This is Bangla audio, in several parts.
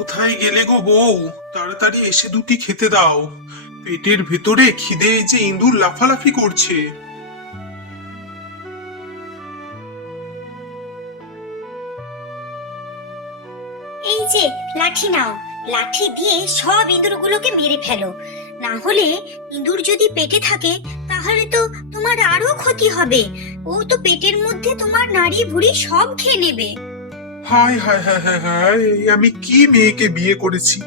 কোথায় গেলে গো বউ? তাড়াতাড়ি এসে দুটি খেতে দাও। পেটের ভেতরে খিদে যে ইঁদুর লাফালাফি করছে। এই যে, লাঠি নাও। লাঠি দিয়ে সব ইঁদুরগুলোকে মেরে ফেলো। না হলে ইঁদুর যদি পেটে থাকে, তাহলে তো তোমার আরও ক্ষতি হবে। ও তো পেটের মধ্যে তোমার নাড়ি ভুড়ি সব খেয়ে নেবে। হায় হায় হায় হায় হায় আমি কি মেয়েকে বিয়ে করেছি?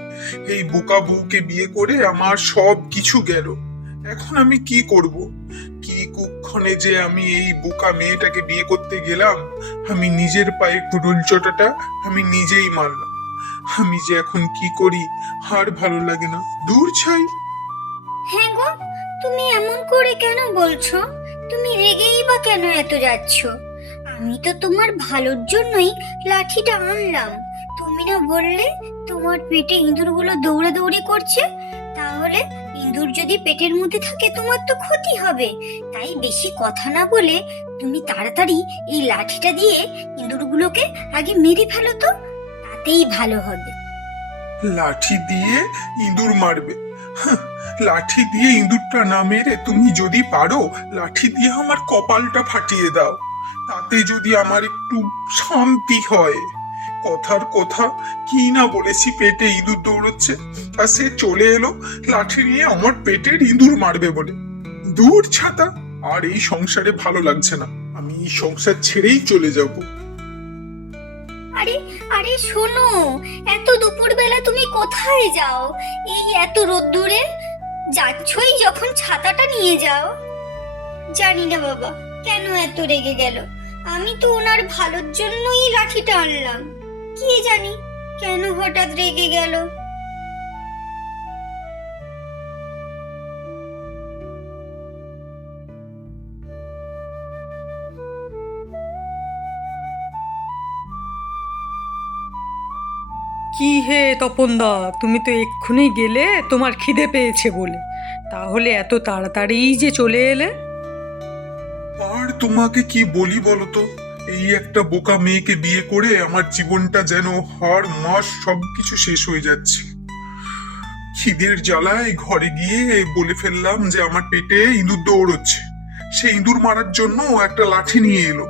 এই বোকা বউকে বিয়ে করে আমার সব কিছু গেল। এখন আমি কি করব? কি কুক্ষণে যে আমি এই বোকা মেয়েটাকে বিয়ে করতে গেলাম? আমি নিজের পায়ে চটাটা আমি নিজেই মারলাম। আমি যে এখন কি করি? আর ভালো লাগে না। দূর ছাই। হ্যাঁ গো, তুমি এমন করে কেন বলছো? তুমি রেগেই বা কেন এত যাচ্ছ? আমি তো তোমার ভালোর জন্যই লাঠিটা আনলাম। তুমি না বললে তোমার পেটে ইঁদুরগুলো দৌড়ে দৌড়ি করছে, তাহলে ইঁদুর যদি পেটের মধ্যে থাকে তোমার তো ক্ষতি হবে। তাই বেশি কথা না বলে তুমি তাড়াতাড়ি এই লাঠিটা দিয়ে ইঁদুরগুলোকে আগে মেরে ফেলো তো, তাতেই ভালো হবে। লাঠি দিয়ে ইঁদুর মারবে। লাঠি দিয়ে ইঁদুরটা না মেরে তুমি যদি পারো, লাঠি দিয়ে আমার কপালটা ফাটিয়ে দাও। তাতে যদি আমার একটু শান্তি হয়। কথার কথা কি না বলেছি পেটে ইঁদুর দৌড়চ্ছে, আর সে চলে এলো লাঠি নিয়ে আমার পেটের ইঁদুর মারবে বলে। দূর ছাতা, আর এই সংসারে ভালো লাগছে না। আমি এই সংসার ছেড়েই চলে যাব। আরে আরে শোনো, এত দুপুরবেলা তুমি কোথায় যাও? এই এত রোদ্দুরে যাচ্ছই যখন ছাতাটা নিয়ে যাও? জানি না বাবা, কেন এত রেগে গেল? আমি তো ওনার ভালোর জন্যই লাঠিটা আনলাম। কি জানি কেন হঠাৎ রেগে গেল। কি হে তপনদা, তুমি তো এক্ষুনি গেলে তোমার খিদে পেয়েছে বলে। তাহলে এত তাড়াতাড়ি যে চলে এলে? তোমাকে কি বলি বলতো? এই একটা বোকা মেয়েকে বিয়ে করে আমার জীবনটা যেন হাড়, মাস সবকিছু শেষ হয়ে যাচ্ছে। খিদের জ্বালায় ঘরে গিয়ে বলে ফেললাম যে আমার পেটে ইঁদুর দৌড়চ্ছে। সে ইঁদুর মারার জন্য একটা লাঠি নিয়ে এলো।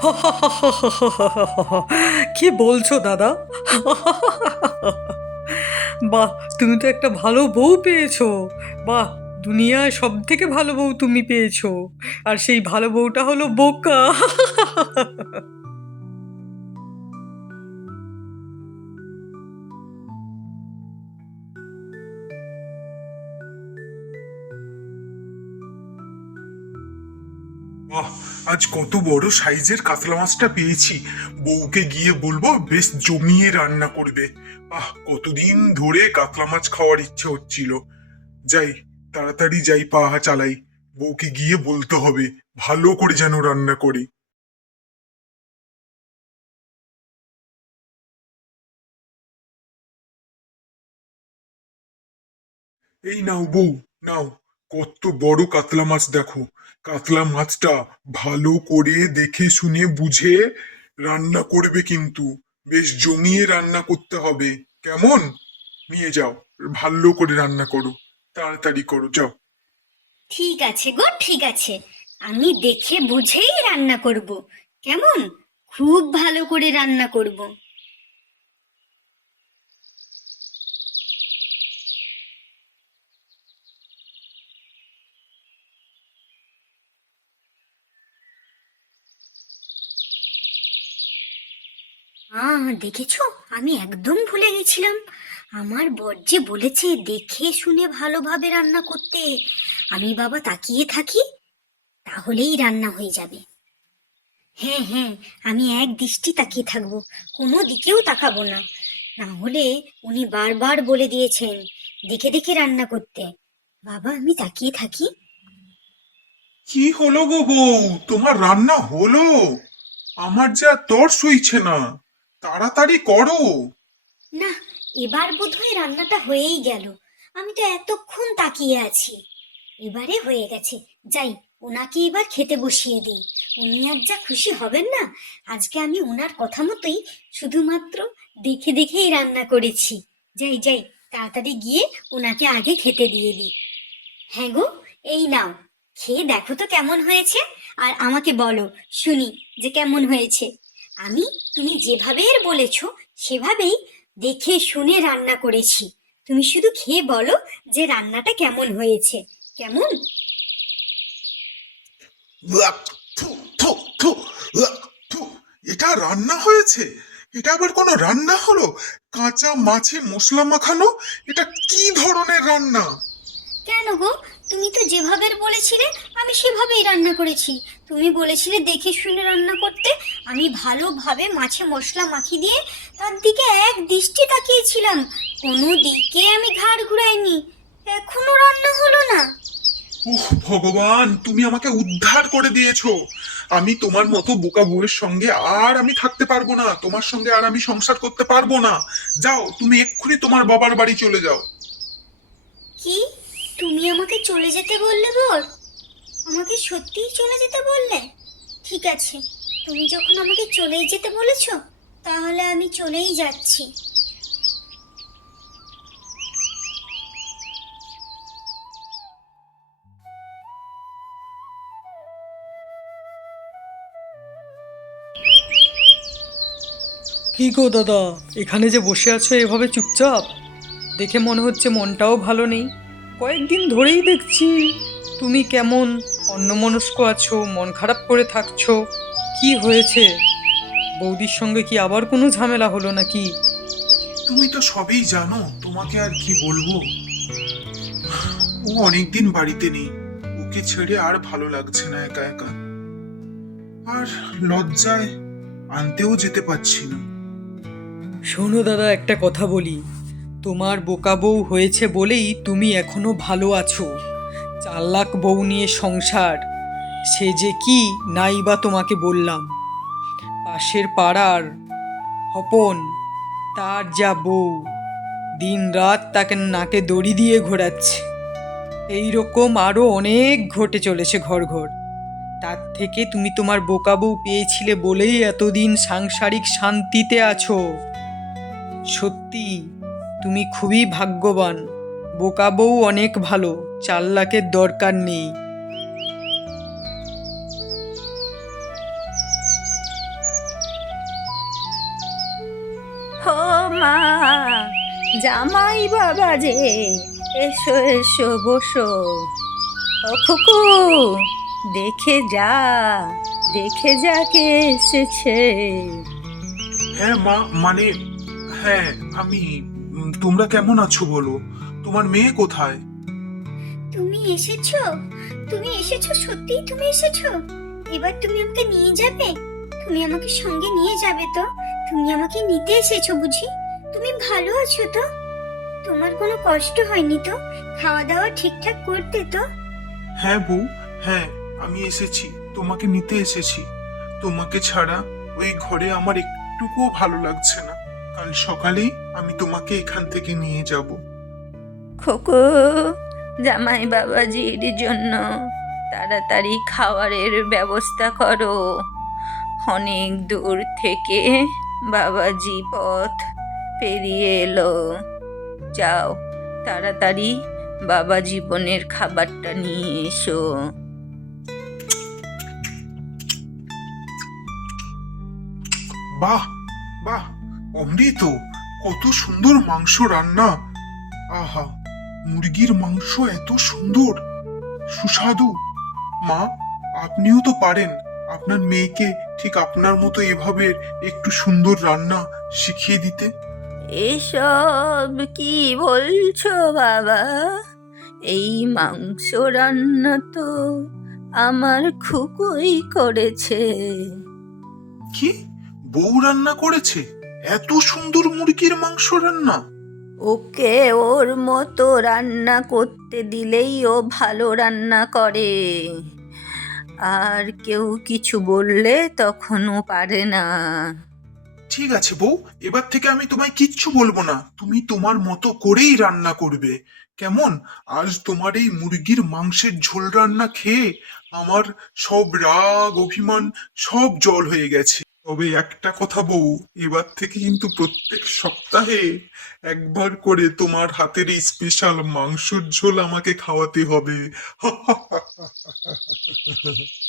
কি বলছো, দাদা? বাহ, তুমি তো একটা ভালো বউ পেয়েছ। বাহ দুনিয়ায় সব থেকে ভালো বউ তুমি পেয়েছ। আর সেই ভালো বউটা হলো বোকা। বাহ, আজ কত বড় সাইজের কাতলা মাছটা পেয়েছি। বউকে গিয়ে বলব, বেশ জমিয়ে রান্না করবে। আহ কতদিন ধরে কাতলা মাছ খাওয়ার ইচ্ছে হচ্ছিল। যাই তাড়াতাড়ি যাই পাহা চালাই। বউকে গিয়ে বলতে হবে, ভালো করে যেন রান্না করে। এই নাও বউ, নাও। কত বড় কাতলা মাছ দেখো। কাতলা মাছটা ভালো করে দেখে শুনে বুঝে রান্না করবে কিন্তু। বেশ জমিয়ে রান্না করতে হবে। কেমন? নিয়ে যাও। ভালো করে রান্না করো। তাড়াতাড়ি করো, যাও। ঠিক আছে গো, ঠিক আছে। আমি দেখে বুঝেই রান্না করব। কেমন? খুব ভালো করে রান্না করব। দেখেছ? আমি একদম ভুলে গেছিলাম। আমার বর যে বলেছে দেখে শুনে ভালোভাবে রান্না করতে আমি বাবা তাকিয়ে থাকি তাহলেই রান্না হয়ে যাবে। হ্যাঁ হ্যাঁ আমি এক দৃষ্টি তাকিয়ে থাকব কোনো দিকেও তাকাবো না। না হলে উনি বারবার বলে দিয়েছেন দেখে দেখে রান্না করতে। বাবা আমি তাকিয়ে থাকি। কি হলো গো বউ? তোমার রান্না হলো? আমার যা তর সইছে না তাড়াতাড়ি করো। না এবার বোধহয় রান্নাটা হয়েই গেল। আমি তো এতক্ষণ তাকিয়ে আছি। এবারে হয়ে গেছে। যাই, ওনাকে এবার খেতে বসিয়ে দিই। উনি আর যা খুশি হবেন না, আজকে আমি ওনার কথা মতোই শুধুমাত্র দেখে দেখেই রান্না করেছি। যাই যাই, তাড়াতাড়ি গিয়ে ওনাকে আগে খেতে দিয়ে দিই। হ্যাঁ গো, এই নাও। খেয়ে দেখো তো কেমন হয়েছে। আর আমাকে বলো, শুনি যে কেমন হয়েছে। আমি, তুমি যেভাবে এর বলেছ, সেভাবেই দেখে শুনে রান্না করেছি। তুমি শুধু খেয়ে বলো যে রান্নাটা কেমন হয়েছে। কেমন। এটা রান্না হয়েছে? এটা আবার কোনো রান্না হলো? কাঁচা মাছে মশলা মাখানো? এটা কি ধরনের রান্না? কেন গো? তুমি তো যেভাবে বলেছিলে আমি সেভাবেই রান্না করেছি। তুমি বলেছিলে দেখে শুনে রান্না করতে আমি ভালোভাবে মাছে মশলা মাখিয়ে দিয়ে তার দিকে এক দৃষ্টি তাকিয়েছিলাম। কোনো দিকে আমি ঘাড় ঘুরাইনি। এখনও রান্না হলো না। উহ ভগবান তুমি আমাকে উদ্ধার করে দিয়েছ। আমি তোমার মতো বোকা বউয়ের সঙ্গে আর আমি থাকতে পারব না। তোমার সঙ্গে আর আমি সংসার করতে পারব না। যাও তুমি এক্ষুনি তোমার বাবার বাড়ি চলে যাও। কি? তুমি আমাকে চলে যেতে বললে বল? আমাকে সত্যিই চলে যেতে বললে? ঠিক আছে, তুমি যখন আমাকে চলেই যেতে বলেছ, তাহলে আমি চলেই যাচ্ছি। কি গো দাদা, এখানে যে বসে আছো এভাবে চুপচাপ? দেখে মনে হচ্ছে মনটাও ভালো নেই। কয়েকদিন ধরেই দেখছি তুমি কেমন অন্যমনস্ক আছো মন খারাপ করে থাকছো। কি হয়েছে? বৌদির সঙ্গে কি আবার কোনো ঝামেলা হলো নাকি? তুমি তো সবই জানো তোমাকে আর কি বলব? ও অনেকদিন বাড়িতে নেই ওকে ছেড়ে আর ভালো লাগছে না একা একা। আর লজ্জায় আনতেও যেতে পারছি না। শোনো দাদা একটা কথা বলি। তোমার বোকা বউ হয়েছে বলেই তুমি এখনও ভালো আছো। চার লাখ বউ নিয়ে সংসার, সে যে কি নাই বা তোমাকে বললাম। পাশের পাড়ার হপন তার যা বউ, দিন রাত তাকে নাকে দড়ি দিয়ে ঘোরাচ্ছে। এই রকম আরও অনেক ঘটে চলেছে ঘর ঘর। তার থেকে তুমি তোমার বোকা বউ পেয়েছিলে বলেই এতদিন সাংসারিক শান্তিতে আছো। সত্যি তুমি খুবই ভাগ্যবান। বোকা বউ অনেক ভালো চার লাখের দরকার নেই। ও মা জামাই বাবা যে এসো এসো বসো। ও খুকু দেখে যা দেখে যা কে এসেছে। হ্যাঁ মা মানে হ্যাঁ আমি তোমরা কেমন আছো বলো? তোমার মেয়ে কোথায়? তুমি এসেছ? তুমি এসেছ? সত্যিই তুমি এসেছ? এবার তুমি আমাকে নিয়ে যাবে? তুমি আমাকে সঙ্গে নিয়ে যাবে তো? তুমি আমাকে নিতে এসেছ বুঝি? তুমি ভালো আছো তো? তোমার কোনো কষ্ট হয়নি তো? খাওয়া দাওয়া ঠিকঠাক করতে তো? হ্যাঁ বউ হ্যাঁ আমি এসেছি। তোমাকে নিতে এসেছি। তোমাকে ছাড়া ওই ঘরে আমার একটুকুও ভালো লাগছে না। কাল সকালেই আমি তোমাকে এখান থেকে নিয়ে যাব। খোকো জামাই বাবাজির জন্য তাড়াতাড়ি খাবারের ব্যবস্থা করো। অনেক দূর থেকে বাবাজি পথ পেরিয়ে এলো। যাও তাড়াতাড়ি বাবা জীবনের খাবারটা নিয়ে এসো। বাহ বাহ অমৃত কত সুন্দর মাংস রান্না। আহা মুরগির মাংস এত সুন্দর। সুস্বাদু। মা আপনিও তো পারেন। আপনার মেয়েকে ঠিক আপনার মতো এভাবে একটু সুন্দর রান্না শিখিয়ে দিতে। এসব কি বলছো বাবা? এই মাংস রান্না তো আমার খুকুই করেছে। কি? বউ রান্না করেছে? এত সুন্দর মুরগির মাংস রান্না। ওকে ওর মতো রান্না করতে দিলেই ও ভালো রান্না করে। আর কেউ কিছু বললে তখনও পারে না। ঠিক আছে বউ এবার থেকে আমি তোমায় কিচ্ছু বলব না। তুমি তোমার মতো করেই রান্না করবে। কেমন? আজ তোমার এই মুরগির মাংসের ঝোল রান্না খেয়ে আমার সব রাগ অভিমান সব জল হয়ে গেছে। তবে একটা কথা বউ, এবার থেকে কিন্তু প্রত্যেক সপ্তাহে একবার করে তোমার হাতের এই স্পেশাল মাংসের ঝোল আমাকে খাওয়াতে হবে।